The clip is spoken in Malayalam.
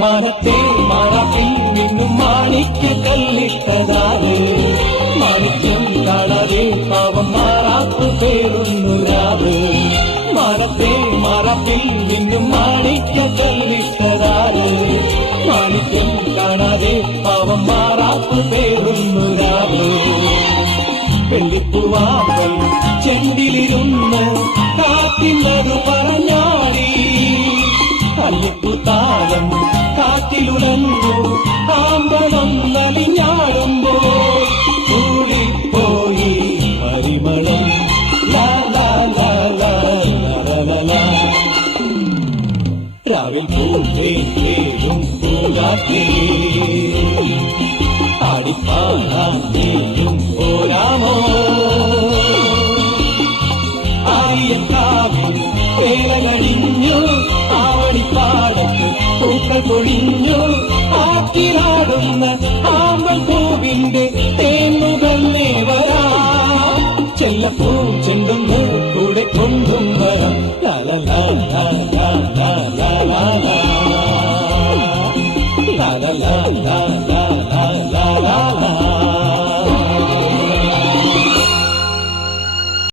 മാനത്തെ മാറാപ്പിൽ നിന്നും മാണിക്ക കല്ലിട്ടതാലേ മാണിക്യം കാണാതെ പാവം മാറാത്തു പേരുന്നു രാവ് മാനത്തെ മാറാപ്പിൽ നിന്നും മാണിക്ക കല്ലിട്ടതാലേ മാണിക്യം കാണാതെ പാവം മാറാത്തു പേരുന്നു രാവ് വെള്ളിപ്പൂവാമ്പൽ ചെണ്ടിലിരുന്ന് കാറ്റിനതു പറഞ്ഞാടി അല്ലിപ്പൂത്താലം കാറ്റിലുടന്നു ആമ്പലൊന്നലിഞ്ഞാടുമ്പോൾ കൂടിപ്പോയി പരിമളം രാവിൽ പൂവേരും പൂങ്കാറ്റേ ആടിപ്പാടാം പോരാമോ ആര്യക്കാവിൽ കേരളടിഞ്ഞു ആവണിപ്പാടത്ത് പൂക്കൾ പൊടിഞ്ഞു ആറ്റിലാടുന്ന ആമ്പൽ പൂവിന്റെ തേന്നുകൾ നേവരാ ചെല്ലപ്പൂ ചെണ്ടുന്നു കൂടെ കൊണ്ടും വരാം la la la la la la la la la